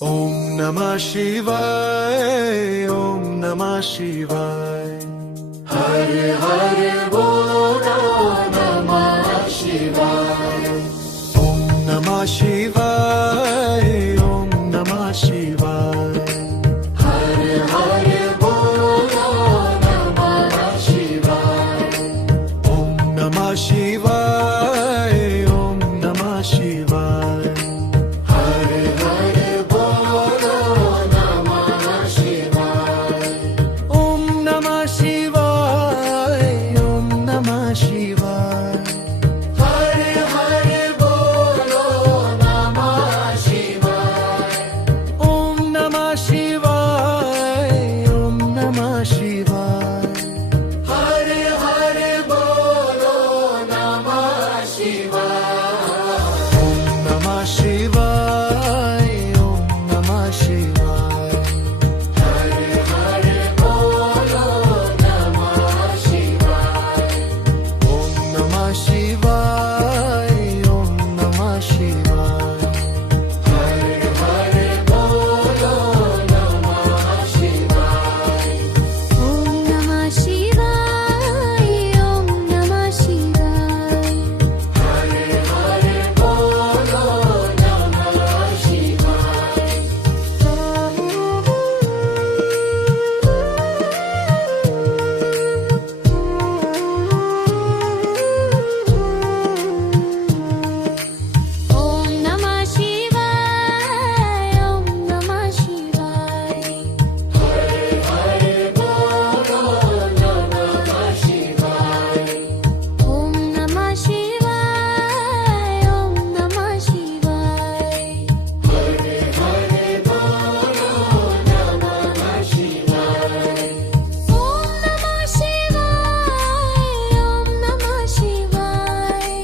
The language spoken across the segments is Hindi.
ओम नमः शिवाय, ओम नमः शिवाय। हर हर बोलो नमः शिवाय। ओम नमः शिवाय, ओम नमः शिवाय। हर हर बोलो नमः शिवाय। ओम नमः शिवाय, ओम नमः शिवाय। हर हर बोलो नमः शिवाय। ओम नमः शिवाय, ओम नमः शिवाय। हर हर बोलो नमः शिवाय। ओम नमः शिवाय, ओम नमः शिवाय। हर हर बोलो नमः शिवाय। ओम नमः शिवाय, ओम नमः शिवाय। हर हर बोलो नमः शिवाय। ओम नमः शिवाय, ओम नमः शिवाय। हर हर बोलो नमः शिवाय। ओम नमः शिवाय, ओम नमः शिवाय। हर हर बोलो नमः शिवाय। ओम नमः शिवाय, ओम नमः शिवाय। हर हर बोलो नमः शिवाय। ओम नमः शिवाय, ओम नमः शिवाय। हर हर बोलो नमः शिवाय। ओम नमः शिवाय, ओम नमः शिवाय।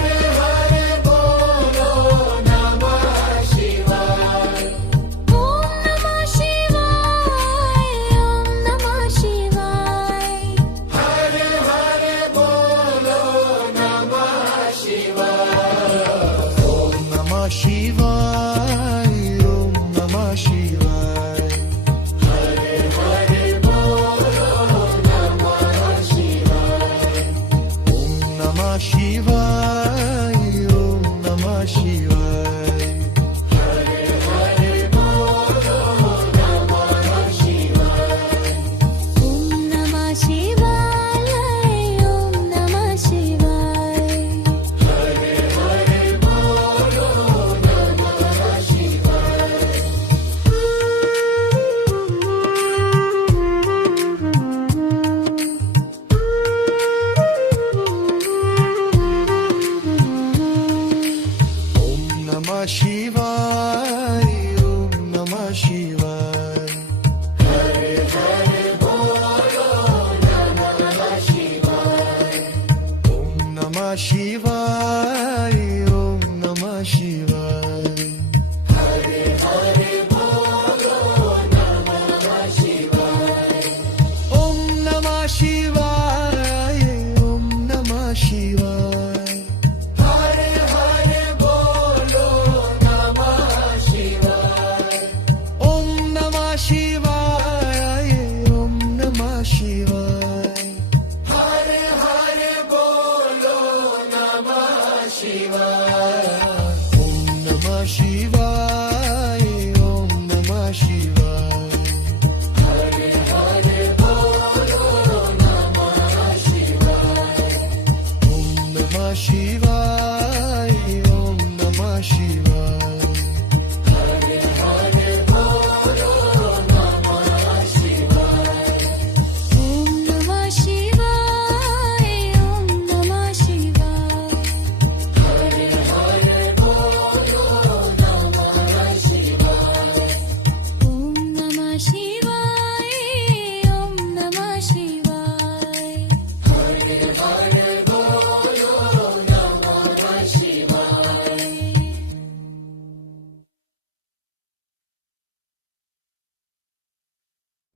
हर हर बोलो नमः शिवाय। ओम नमः शिवाय, ओम नमः शिवाय। हर हर बोलो नमः शिवाय। ओम नमः शिवाय, ओम नमः शिवाय। हर हर बोलो नमः शिवाय। ओम नमः शिवाय, ओम नमः शिवाय। हर हर बोलो नमः शिवाय। ओम नमः शिवाय, ओम नमः शिवाय। हर हर बोलो नमः शिवाय। ओम नमः शिवाय, ओम नमः शिवाय। हर हर बोलो नमः शिवाय। ओम नमः शिवाय, ओम नमः शिवाय। हर हर बोलो नमः शिवाय। ओम नमः शिवाय, ओम नमः शिवाय। हर हर बोलो नमः शिवाय। ओम नमः शिवाय, ओम नमः शिवाय। हर हर बोलो नमः शिवाय। ओम नमः शिवाय, ओम नमः शिवाय। हर हर बोलो नमः शिवाय। ओम नमः शिवाय, ओम नमः शिवाय।